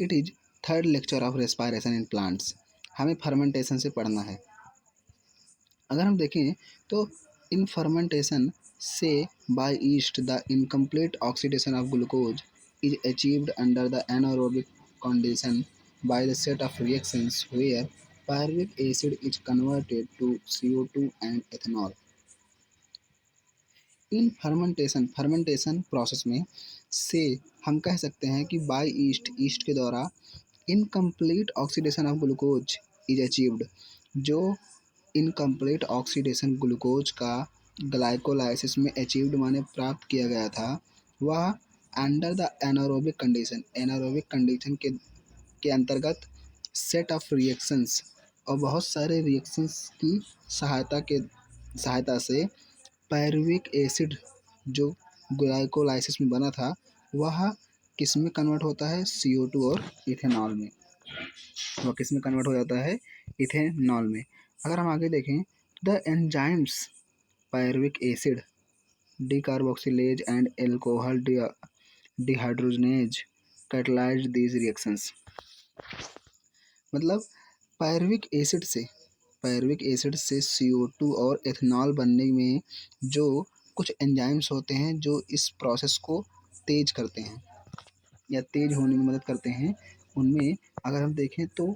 It is third lecture of respiration in plants. हमें fermentation से पढ़ना है। अगर हम देखें तो in fermentation say by yeast the incomplete oxidation of glucose is achieved under the anaerobic condition by the set of reactions where pyruvic acid is converted to CO2 and ethanol. In fermentation process में से हम कह सकते हैं कि bye east के द्वारा incomplete oxidation of glucose is achieved. जो इनकम्प्लीट ऑक्सीडेशन ग्लूकोज का ग्लाइकोलाइसिस में अचीव्ड माने प्राप्त किया गया था, वह अंडर द एनारोबिक कंडीशन के अंतर्गत सेट ऑफ रिएक्शंस और बहुत सारे रिएक्शंस की सहायता से पायरुविक एसिड जो ग्लाइकोलाइसिस में बना था, वह किस में कन्वर्ट होता है? CO2 और इथेनॉल में। वह किस में कन्वर्ट हो जाता है? इथेनॉल में। अगर हम आगे देखें, the enzymes pyruvic acid decarboxylase and alcohol dehydrogenase catalyse these reactions. मतलब पायरुविक एसिड से CO2 और एथेनॉल बनने में जो कुछ एंजाइम्स होते हैं जो इस प्रोसेस को तेज करते हैं या तेज होने में मदद करते हैं, उनमें अगर हम देखें तो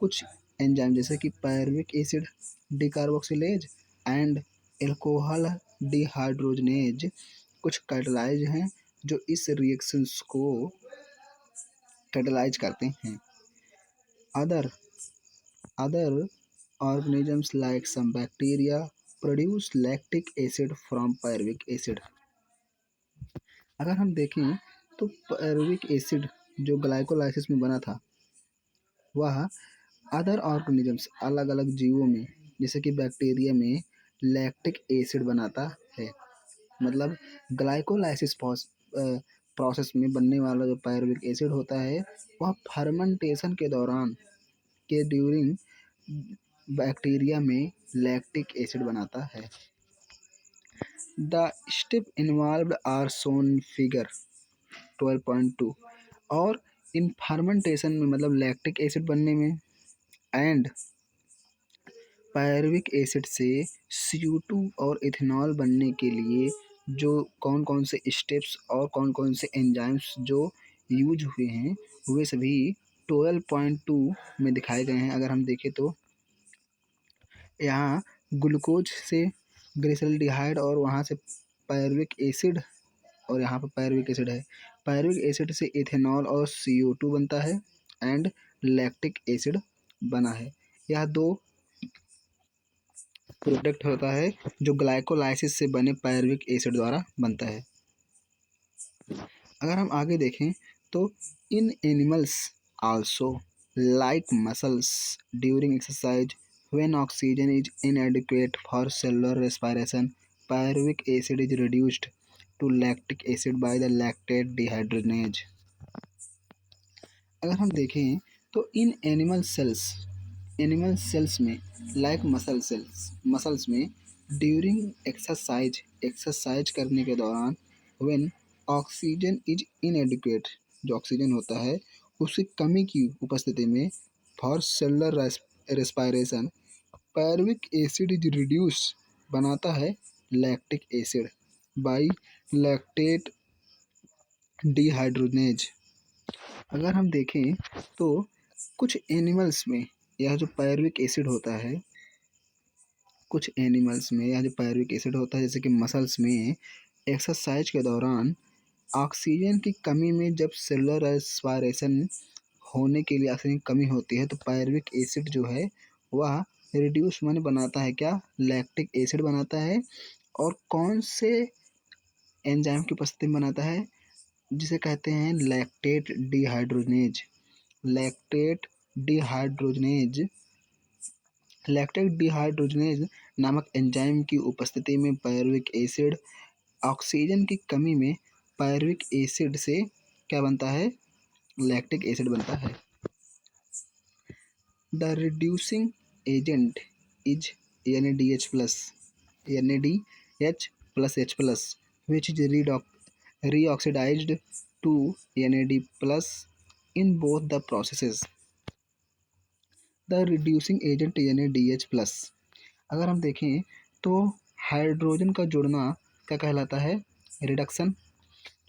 कुछ एंजाइम जैसे कि pyruvic acid decarboxylase and alcohol dehydrogenase कुछ कैटलाइज हैं जो इस रिएक्शंस को कैटलाइज करते हैं। Other organisms like some bacteria produce lactic acid from pyruvic acid। अगर हम देखें तो पायरुविक एसिड जो ग्लाइकोलाइसिस में बना था, वह अदर ऑर्गेनिजम्स अलग अलग जीवों में जैसे कि बैक्टीरिया में लैक्टिक एसिड बनाता है। मतलब ग्लाइकोलाइसिस प्रोसेस में बनने वाला जो पायरुविक एसिड होता है, वह फर्मेंटेशन के दौरान ड्यूरिंग बैक्टीरिया में लैक्टिक एसिड बनाता है। The step involved are shown figure 12.2। और इन फर्मेंटेशन में मतलब लैक्टिक एसिड बनने में एंड पायरुविक एसिड से CO2 और इथेनॉल बनने के लिए जो कौन कौन से स्टेप्स और कौन कौन से एंजाइम्स जो यूज हुए हैं, वे सभी 12.2 में दिखाए गए हैं। अगर हम देखें तो यहाँ ग्लूकोज से ग्लिसरॉल्डिहाइड और वहाँ से पायरुविक एसिड और यहाँ पर पायरुविक एसिड है। पायरुविक एसिड से इथेनॉल और CO2 बनता है एंड लैक्टिक एसिड बना है। यह दो प्रोडक्ट होता है जो ग्लाइकोलाइसिस से बने पायरुविक एसिड द्वारा बनता है। अगर हम आगे देखें तो in animals also like muscles during exercise when oxygen is inadequate for cellular respiration pyruvic acid is reduced to lactic acid by the lactate dehydrogenase. अगर हम देखें तो इन एनिमल सेल्स में लाइक मसल्स में ड्यूरिंग एक्सरसाइज करने के दौरान व्हेन ऑक्सीजन इज इनएडिक्वेट, जो ऑक्सीजन होता है उसकी कमी की उपस्थिति में for cellular respiration pyruvic acid is reduce बनाता है lactic acid bye lactate dehydrogenase. अगर हम देखें तो कुछ एनिमल्स में यह जो पायरुविक एसिड होता है, जैसे कि मसल्स में एक्सरसाइज के दौरान ऑक्सीजन की कमी में जब सेलुलर रेस्पिरेशन होने के लिए ऑक्सीजन की कमी होती है तो पायरुविक एसिड जो है वह रिड्यूस माने बनाता है क्या? लैक्टिक एसिड बनाता है। और कौन से एंजाइम की उपस्थिति में बनाता है? जिसे कहते हैं लैक्टेट डिहाइड्रोजनेज। लैक्टेट डिहाइड्रोजनेज नामक एंजाइम की उपस्थिति में पायरुविक एसिड ऑक्सीजन की कमी में पायरुविक एसिड से क्या बनता है? लैक्टिक एसिड बनता है। The reducing agent is NADH plus H which is reoxidized to NAD plus in both the processes the reducing agent यानी DH+। अगर हम देखें तो हाइड्रोजन का जुड़ना क्या कहलाता है? रिडक्शन।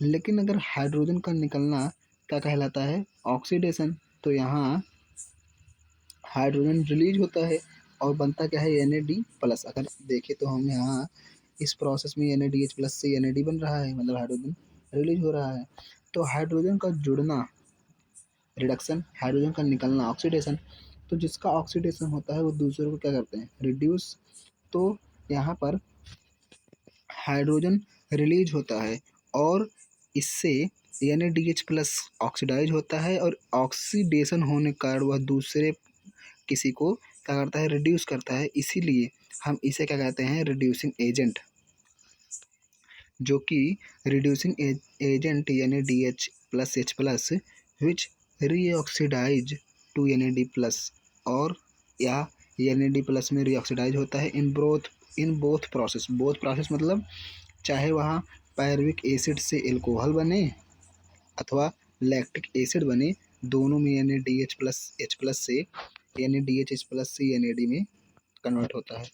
लेकिन अगर हाइड्रोजन का निकलना क्या कहलाता है? ऑक्सीडेशन। तो यहाँ हाइड्रोजन रिलीज होता है और बनता क्या है? Na+। अगर देखें तो हम यहाँ इस प्रोसेस में NaDH+ से Na बन रहा है, मतलब हाइड्रोजन रिलीज हो रहा है। तो हाइड्रोजन का जुड़ना रिडक्शन, हाइड्रोजन का निकलना ऑक्सीडेशन। तो जिसका ऑक्सीडेशन होता है वो दूसरे को क्या करते हैं? रिड्यूस। तो यहाँ पर हाइड्रोजन रिलीज होता है और इससे NaDH+ ऑक्सीडाइज होता है और ऑक्सीडेशन होने के कारण वह दूसरे किसी को क्या करता है? रिड्यूस करता है। इसीलिए हम इसे क्या कहते हैं? Reducing agent. जो कि reducing agent NaDH+H+ which reoxidise to Na+, और या Na+ में रीऑक्सीडाइज होता है इन बोथ प्रोसेस मतलब चाहे वहाँ पायरुविक एसिड से एल्कोहल बने अथवा लैक्टिक एसिड बने, दोनों में NaDH+H+ से NaD में कन्वर्ट होता है।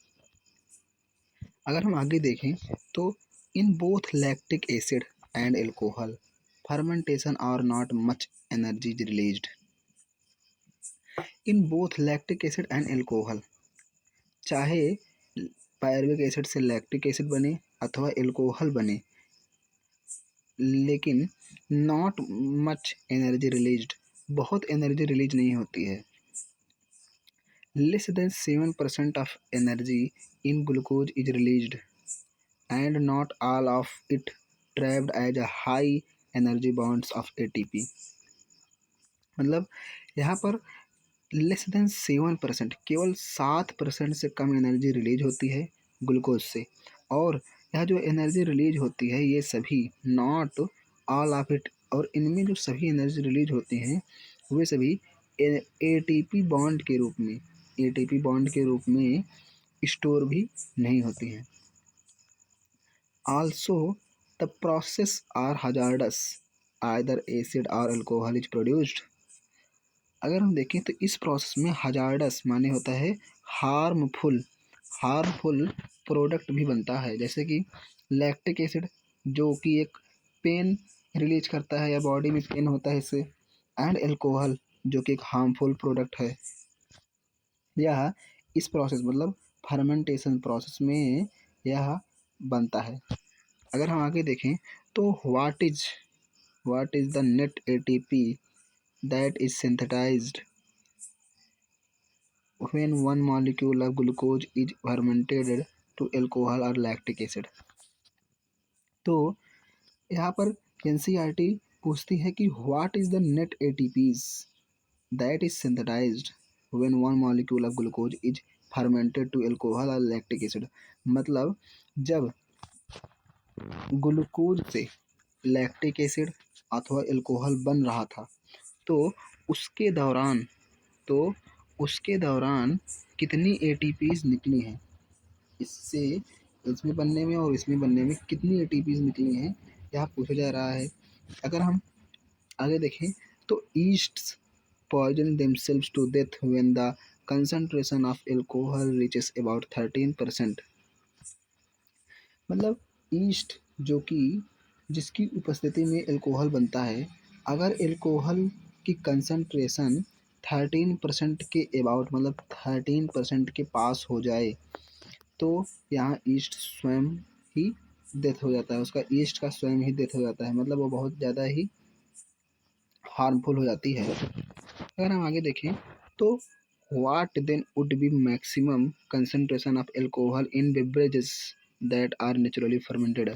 अगर हम आगे देखें तो in both lactic acid and alcohol fermentation are not much energy released. In both lactic acid and alcohol, चाहे पायरुविक एसिड से लैक्टिक एसिड बने अथवा एल्कोहल बने, लेकिन नॉट मच एनर्जी रिलीज्ड, बहुत एनर्जी रिलीज नहीं होती है। Less than 7% of energy in glucose is released and not all of it trapped as a high energy bonds of ATP। मतलब यहाँ पर लेस देन 7%, केवल 7% से कम एनर्जी रिलीज होती है ग्लूकोज से। और यह जो एनर्जी रिलीज होती है ये सभी नॉट ऑल ऑफ इट, और इनमें जो सभी एनर्जी रिलीज होती हैं वे सभी ATP बॉन्ड के रूप में स्टोर भी नहीं होती हैं। Also, the process are hazardous, either acid or alcohol is produced। अगर हम देखें तो इस प्रोसेस में हजार्डस माने होता है हार्मफुल प्रोडक्ट भी बनता है, जैसे कि लैक्टिक एसिड जो कि एक पेन रिलीज करता है या बॉडी में पेन होता है इससे, एंड एल्कोहल जो कि एक हार्मफुल प्रोडक्ट है। यह इस प्रोसेस मतलब फर्मेंटेशन प्रोसेस में यह बनता है। अगर हम आगे देखें तो what is the net ATP that is synthesised when one molecule of glucose is fermented to alcohol और लैक्टिक एसिड। तो यहाँ पर NCERT पूछती है कि what is the net ATPs that is synthesised when one molecule of glucose is fermented to alcohol और lactic acid. मतलब जब ग्लूकोज से लैक्टिक एसिड अथवा एल्कोहल बन रहा था तो उसके दौरान तो उसके दौरान कितनी ATPs निकली हैं, इससे इसमें बनने में और इसमें बनने में कितनी ATPs निकली हैं यह पूछा जा रहा है। अगर हम आगे देखें तो ईस्ट्स poison themselves to death when the concentration of alcohol reaches about 13%। मतलब ईस्ट जो कि जिसकी उपस्थिति में एल्कोहल बनता है, अगर एल्कोहल की कंसंट्रेशन 13% के अबाउट मतलब 13% के पास हो जाए तो यहाँ ईस्ट स्वयं ही डेथ हो जाता है, उसका ईस्ट का स्वयं ही डेथ हो जाता है, मतलब वो बहुत ज़्यादा ही हार्मफुल हो जाती है। अगर हम आगे देखें तो what then would be maximum concentration of alcohol in beverages that are naturally fermented.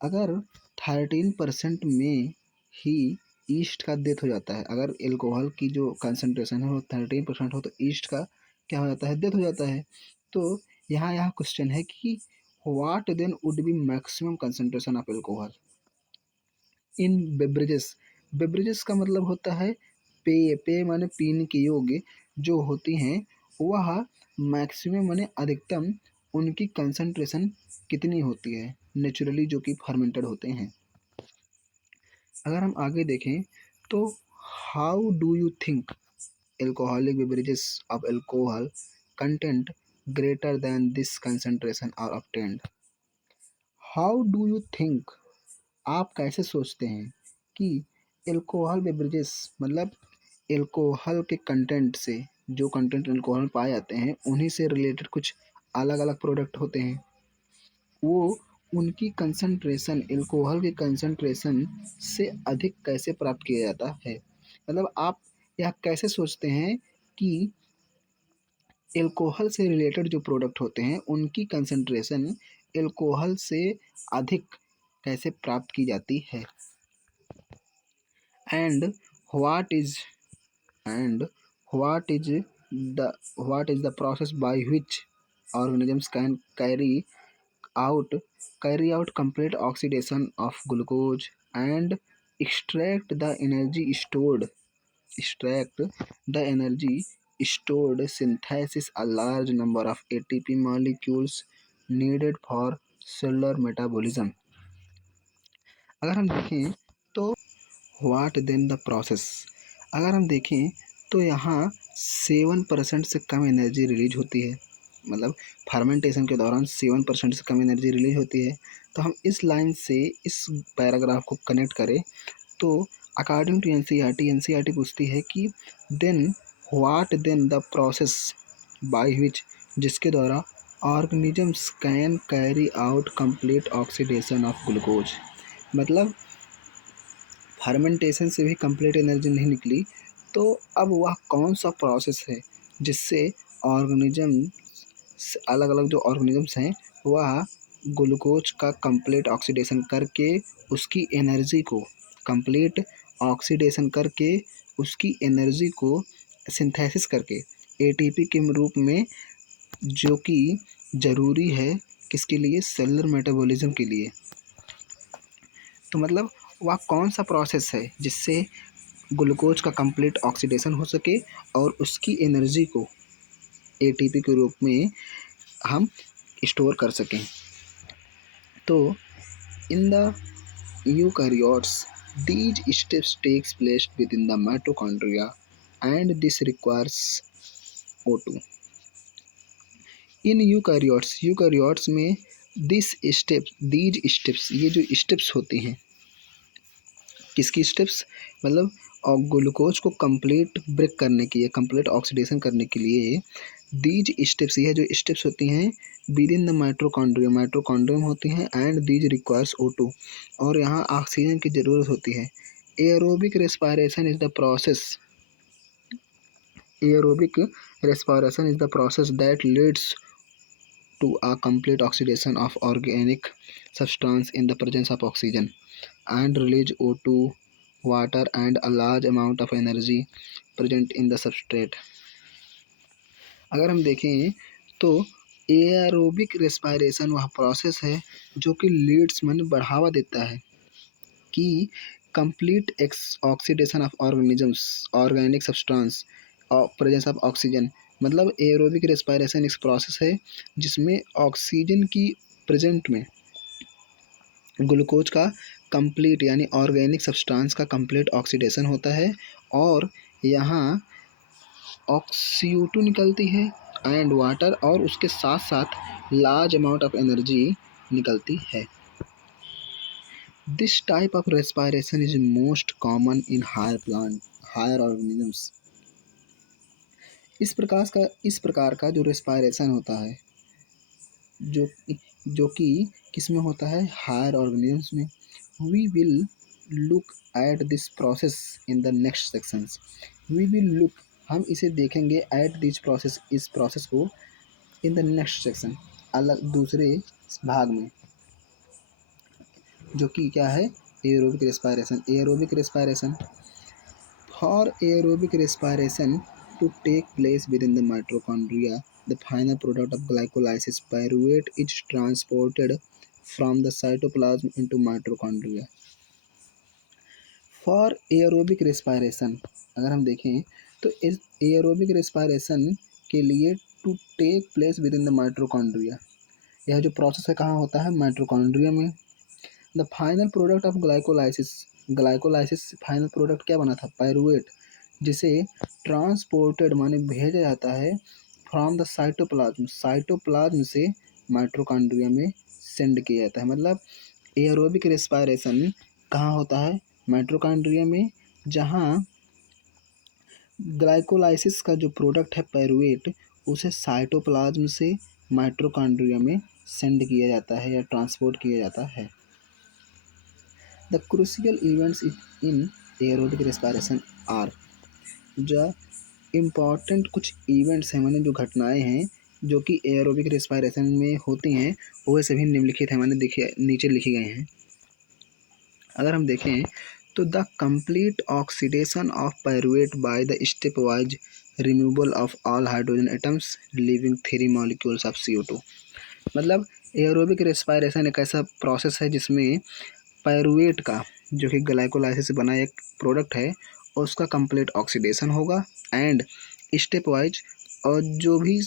अगर 13% में ही ईस्ट का डेथ हो जाता है, अगर एल्कोहल की जो कंसंट्रेशन है वो 13% हो तो ईस्ट का क्या हो जाता है? डेथ हो जाता है। तो यहाँ क्वेश्चन है कि what then would be maximum concentration of alcohol in beverages का मतलब होता है पेय माने पीने के योग्य जो होती हैं वह मैक्सिमम माने अधिकतम उनकी कंसंट्रेशन कितनी होती है नेचुरली जो कि फर्मेंटेड होते हैं। अगर हम आगे देखें तो how do you think alcoholic beverages of alcohol content greater than this concentration are obtained? How do you think, आप कैसे सोचते हैं कि एल्कोहल बेवरेजेस मतलब एल्कोहल के कंटेंट से, जो कंटेंट एल्कोहल में पाए जाते हैं उन्हीं से रिलेटेड कुछ अलग अलग प्रोडक्ट होते हैं, वो उनकी कंसंट्रेशन एल्कोहल के कंसंट्रेशन से अधिक कैसे प्राप्त किया जाता है? मतलब आप यह कैसे सोचते हैं कि एल्कोहल से रिलेटेड जो प्रोडक्ट होते हैं उनकी कंसंट्रेशन एल्कोहल से अधिक कैसे प्राप्त की जाती है? And what is and what is the process by which organisms can out carry out complete oxidation of glucose and extract the energy stored extract the energy stored synthesis a large number of ATP molecules needed for cellular metabolism. अगर हम देखें तो what then the process, अगर हम देखें तो यहाँ 7% से कम एनर्जी रिलीज होती है, मतलब फर्मेंटेशन के दौरान 7% से कम एनर्जी रिलीज होती है। तो हम इस लाइन से इस पैराग्राफ को कनेक्ट करें तो according to N C R T पूछती है कि then what then the process by which, जिसके द्वारा organisms can carry out complete oxidation of glucose, मतलब फर्मेंटेशन से भी कंप्लीट एनर्जी नहीं निकली, तो अब वह कौन सा प्रोसेस है जिससे ऑर्गेनिज्म अलग अलग जो ऑर्गेनिजम्स हैं वह ग्लूकोज का कंप्लीट ऑक्सीडेशन करके उसकी एनर्जी को कंप्लीट ऑक्सीडेशन करके उसकी एनर्जी को सिंथेसिस करके एटीपी के रूप में, जो कि ज़रूरी है किसके लिए, सेलुलर मेटाबॉलिज्म के लिए। तो मतलब वह कौन सा प्रोसेस है जिससे ग्लूकोज का कंप्लीट ऑक्सीडेशन हो सके और उसकी एनर्जी को एटीपी के रूप में हम स्टोर कर सकें। तो in the eukaryotes these steps takes place within the mitochondria and this requires O2. In eukaryotes में these steps ये जो स्टेप्स होते हैं, किसकी स्टेप्स, मतलब और ग्लूकोज को कंप्लीट ब्रेक करने के लिए, कंप्लीट ऑक्सीडेशन करने के लिए दीज स्टेप्स, यह जो स्टेप्स होती हैं विद इन द माइटोकॉन्ड्रियम होती हैं एंड दीज रिक्वायर्स O2, और यहाँ ऑक्सीजन की ज़रूरत होती है। Aerobic respiration is the process that leads to a complete oxidation of organic substance in the presence of oxygen and release O2, water and a large amount of energy present in the substrate. अगर हम देखें तो aerobic respiration वह process है जो कि Leeds मन बढ़ावा देता है कि complete oxidation of organic substance और प्रेजेंस ऑफ ऑक्सीजन, मतलब एयरोबिक रेस्पिरेशन एक प्रोसेस है जिसमें ऑक्सीजन की प्रेजेंट में ग्लूकोज का कंप्लीट यानी ऑर्गेनिक सब्सटेंस का कंप्लीट ऑक्सीडेशन होता है और यहाँ CO2 निकलती है एंड वाटर, और उसके साथ साथ लार्ज अमाउंट ऑफ एनर्जी निकलती है। This type of respiration is most common in higher organisms. इस प्रकार का जो रेस्पिरेशन होता है जो जो कि किस में होता है, हायर ऑर्गेनिजम्स में। We will look at this process in the next sections. We will look, हम इसे देखेंगे एट दिस प्रोसेस, इस प्रोसेस को इन द नेक्स्ट सेक्शन, अलग दूसरे भाग में, जो कि क्या है, aerobic respiration. For aerobic respiration to take place within the mitochondria, the final product of glycolysis, pyruvate, is transported from the cytoplasm into mitochondria. For aerobic respiration, अगर हम देखें तो इस एयरोबिक रेस्पिरेशन के लिए to take place within the mitochondria, यह जो process है कहाँ होता है, माइटोकॉन्ड्रिया में। The final product of glycolysis, glycolysis से फाइनल प्रोडक्ट क्या बना था, पायरुवेट, जिसे ट्रांसपोर्टेड माने भेजा जाता है फ्रॉम द साइटोप्लाज्म, साइटोप्लाज्म से माइटोकॉन्ड्रिया में सेंड किया जाता है। मतलब एरोबिक रेस्पायरेशन कहाँ होता है, माइटोकॉन्ड्रिया में, जहाँ ग्लाइकोलाइसिस का जो प्रोडक्ट है पायरुवेट, उसे साइटोप्लाज्म से माइटोकॉन्ड्रिया में सेंड किया जाता है या ट्रांसपोर्ट किया जाता है। The crucial events in aerobic respiration are, जो इम्पॉर्टेंट कुछ इवेंट्स हैं, मैंने जो घटनाएं हैं जो कि एरोबिक रेस्पायरेशन में होती हैं, वो सभी निम्नलिखित हैं, मैंने देखिए नीचे लिखे गए हैं। अगर हम देखें तो the complete oxidation of pyruvate by the step wise removal of all hydrogen atoms leaving 3 molecules of CO2। मतलब एरोबिक रेस्पायरेशन एक ऐसा प्रोसेस है जिसमें पायरुवेट का, जो कि ग्लाइकोलाइसिस से बना एक प्रोडक्ट है, उसका कंप्लीट ऑक्सीडेशन होगा एंड स्टेप वाइज, और जो भी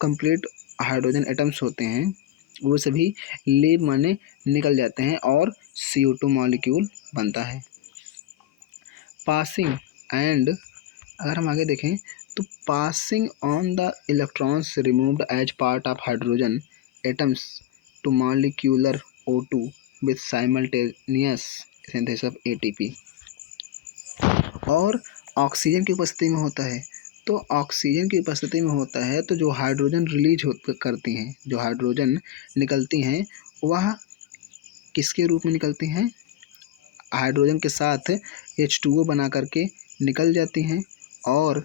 कंप्लीट हाइड्रोजन एटम्स होते हैं वो सभी लीव माने निकल जाते हैं और CO2 मॉलिक्यूल बनता है। पासिंग एंड, अगर हम आगे देखें तो passing on the electrons removed as part of hydrogen atoms to molecular O2 with simultaneous synthesis of ATP, और ऑक्सीजन की उपस्थिति में होता है। तो ऑक्सीजन की उपस्थिति में होता है तो जो हाइड्रोजन रिलीज करती हैं, जो हाइड्रोजन निकलती हैं, वह किसके रूप में निकलती हैं, हाइड्रोजन के साथ H2O बना करके निकल जाती हैं, और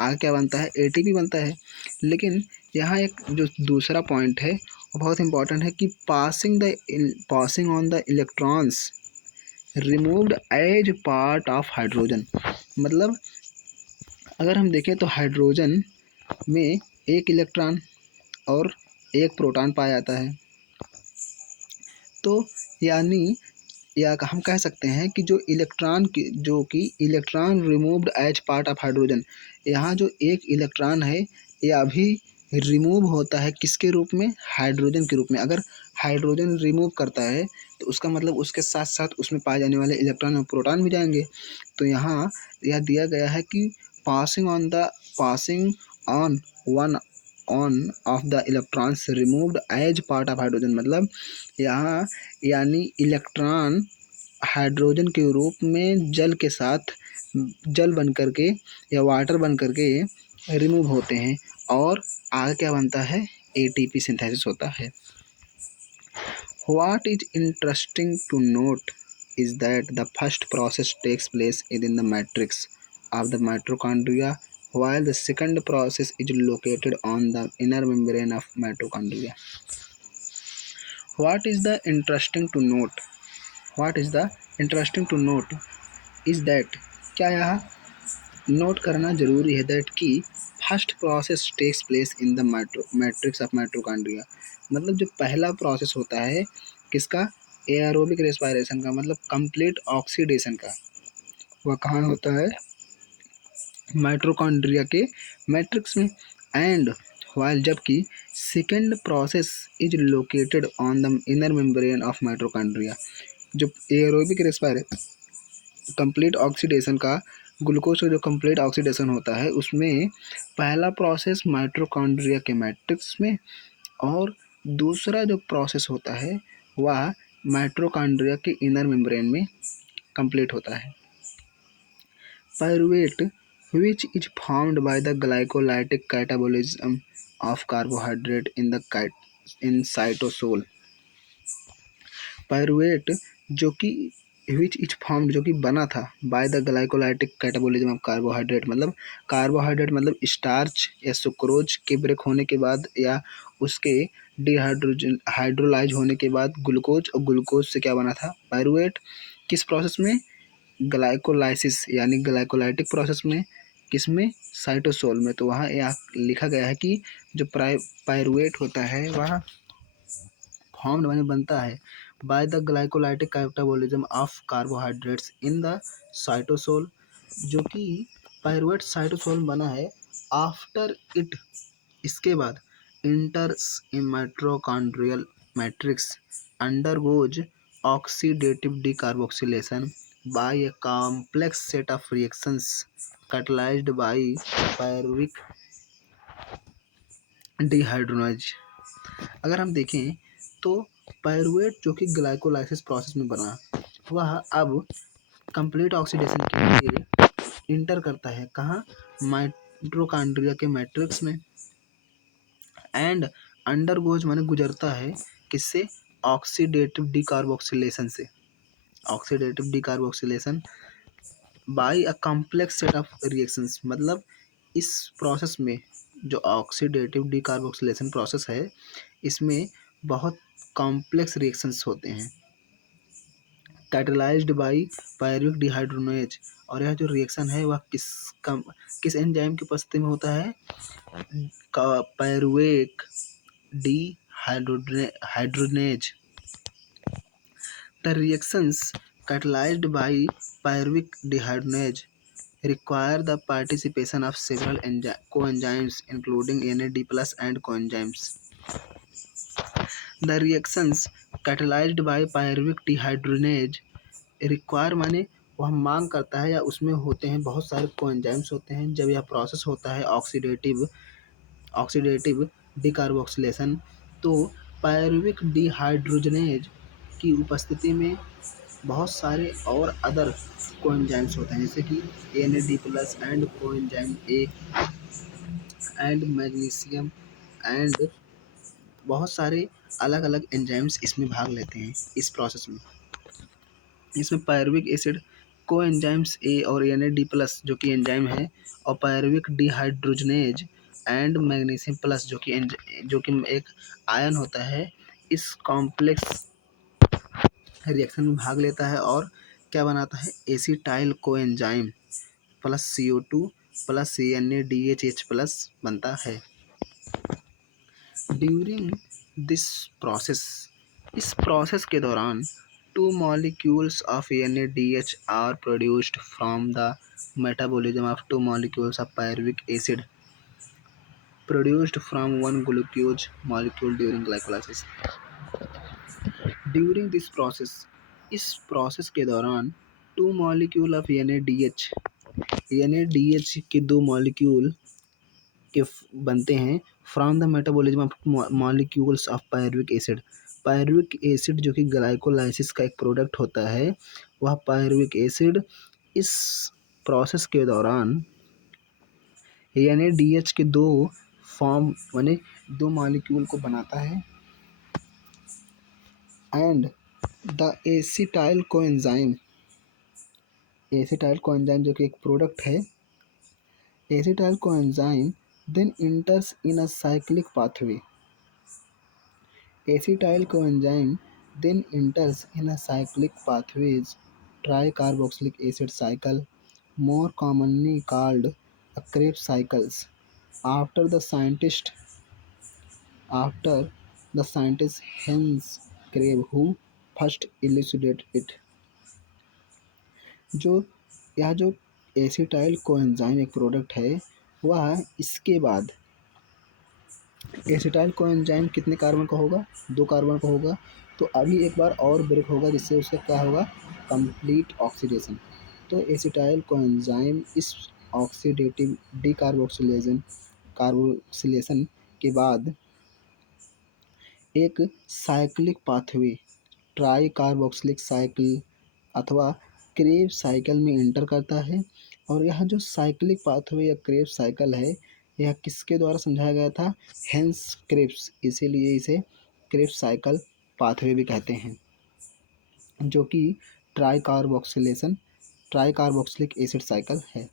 आगे क्या बनता है, ATP बनता है। लेकिन यहाँ एक जो दूसरा पॉइंट है वो बहुत इंपॉर्टेंट है कि passing on the electrons removed as part of hydrogen. मतलब अगर हम देखें तो हाइड्रोजन में एक इलेक्ट्रॉन और एक प्रोटॉन पाया जाता है, तो यानी या हम कह सकते हैं कि जो electron removed as part of hydrogen, यहाँ जो एक इलेक्ट्रॉन है यह अभी रिमूव होता है किसके रूप में, हाइड्रोजन के रूप में। अगर हाइड्रोजन रिमूव करता है तो उसका मतलब उसके साथ साथ उसमें पाए जाने वाले इलेक्ट्रॉन और प्रोटॉन भी जाएंगे। तो यहाँ यह दिया गया है कि passing on one on of the electrons removed as part of hydrogen, मतलब यहाँ यानी इलेक्ट्रॉन हाइड्रोजन के रूप में जल के साथ, जल बन करके या वाटर बन करके रिमूव होते हैं, और आगे क्या बनता है, ATP सिंथेसिस होता है। What is interesting to note is that the first process takes place within the matrix of the mitochondria, while the second process is located on the inner membrane of mitochondria. What is the interesting to note? What is the interesting to note is that, क्या यहाँ note करना जरूरी है, that कि first process takes place in the matrix of mitochondria. मतलब जो पहला process होता है किसका, एरोबिक रेस्पायरेशन का, मतलब कंप्लीट ऑक्सीडेशन का, वह कहाँ होता है, माइटोकॉन्ड्रिया के मैट्रिक्स में। एंड वाइल, जबकि second process is located on the inner membrane of mitochondria. जो एरोबिक रेस्पायरेशन कंप्लीट ऑक्सीडेशन का, ग्लूकोज का जो कंप्लीट ऑक्सीडेशन होता है उसमें पहला प्रोसेस माइटोकॉन्ड्रिया के मैट्रिक्स में, और दूसरा जो प्रोसेस होता है वह माइटोकॉन्ड्रिया के इनर मेम्ब्रेन में कंप्लीट होता है। Pyruvate which is formed by the glycolytic catabolism of carbohydrate in cytosol। Pyruvate जो कि विच इज फॉर्म्ड, जो कि बना था by the glycolytic catabolism of carbohydrate, मतलब कार्बोहाइड्रेट मतलब स्टार्च या सुक्रोज के ब्रेक होने के बाद या उसके हाइड्रोलाइज होने के बाद ग्लूकोज, और ग्लूकोज से क्या बना था, पायरुवेट। किस प्रोसेस में, ग्लाइकोलाइसिस यानी ग्लाइकोलाइटिक प्रोसेस में, किसमें, साइटोसोल में। तो वहाँ यहाँ लिखा गया है कि जो पायरुवेट होता है वह फॉर्म्ड माने बनता है by the glycolytic catabolism of carbohydrates in the cytosol, जो कि पायरुवेट साइटोसोल बना है आफ्टर इट, इसके बाद इंटर्स इन mitochondrial matrix undergoes oxidative decarboxylation by a complex set of reactions catalyzed by pyruvic dehydrogenase। अगर हम देखें तो पायरुवेट जो कि ग्लाइकोलाइसिस प्रोसेस में बना, वह अब कंप्लीट ऑक्सीडेशन के लिए इंटर करता है कहाँ, माइटोकॉन्ड्रिया के मैट्रिक्स में, एंड अंडरगोज माने गुजरता है किससे, ऑक्सीडेटिव डिकार्बोक्सिलेशन से, oxidative decarboxylation by a complex set of reactions. मतलब इस प्रोसेस में जो ऑक्सीडेटिव डिकार्बोक्सिलेशन प्रोसेस है, इसमें बहुत कॉम्प्लेक्स रिएक्शंस होते हैं कैटलाइज्ड बाय पायरुविक डिहाइड्रोनेज। और यह जो रिएक्शन है वह किस एंजाइम की उपस्थिति में होता है, pyruvic डिहाइड्रोनेज। The reactions catalyzed by pyruvic dehydrogenase require the participation of several coenzymes including NAD+ and coenzymes. The reactions catalyzed by pyruvic dehydrogenase require माने वह मांग करता है या उसमें होते हैं बहुत सारे कोएंजाइम्स होते हैं। जब यह प्रोसेस होता है ऑक्सीडेटिव डिकार्बोक्सिलेशन, तो पायरुविक डिहाइड्रोजनेज की उपस्थिति में बहुत सारे और अदर कोएंजाइम्स होते हैं, जैसे कि NAD+ and coenzyme A and magnesium and बहुत सारे अलग अलग एंजाइम्स इसमें भाग लेते हैं इस प्रोसेस में। इसमें पायरुविक एसिड कोएंजाइम्स ए और NAD+ जो कि एंजाइम है, और pyruvic dehydrogenase and magnesium plus जो कि एक आयन होता है, इस कॉम्प्लेक्स रिएक्शन में भाग लेता है और क्या बनाता है, acetyl coenzyme plus CO2 plus NADH plus बनता है। ड्यूरिंग दिस प्रोसेस, इस प्रोसेस के दौरान 2 molecules of NADH are produced from the metabolism of 2 molecules of pyruvic acid produced from 1 glucose molecule during glycolysis। During this process, इस process के दौरान 2 molecule of NADH के 2 molecule के बनते हैं from the metabolism of molecules of pyruvic acid. Pyruvic acid जो कि glycolysis का एक प्रोडक्ट होता है, वह पायरुविक एसिड इस प्रोसेस के दौरान NADH के 2 फॉर्म माने 2 मॉलिक्यूल को बनाता है, एंड द एसिटाइल कोएंजाइम जो कि एक प्रोडक्ट है, acetyl coenzyme then enters in a cyclic pathway। Acetyl coenzyme then enters in a cyclic pathways tricarboxylic acid cycle, more commonly called a Krebs cycles, after the scientist Hans Krebs who first elucidated it। यह जो acetyl coenzyme एक product है, वह इसके बाद acetyl coenzyme कितने carbon का होगा, 2 कार्बन का होगा। तो अभी एक बार और ब्रेक होगा जिससे उसका क्या होगा, कंप्लीट ऑक्सीडेशन। तो एसिटाइल कोएंजाइम इस ऑक्सीडेटिव कार्बोक्सिलेशन के बाद एक cyclic pathway try carboxylic cycle अथवा क्रेब्स साइकिल में एंटर करता है। और यह जो साइक्लिक पाथवे या क्रेब्स साइकिल है, यह किसके द्वारा समझाया गया था, हेंस क्रेब्स, इसीलिए इसे क्रेब्स साइकिल पाथवे भी कहते हैं, जो कि ट्राई कार्बोक्सिलिक एसिड साइकिल है।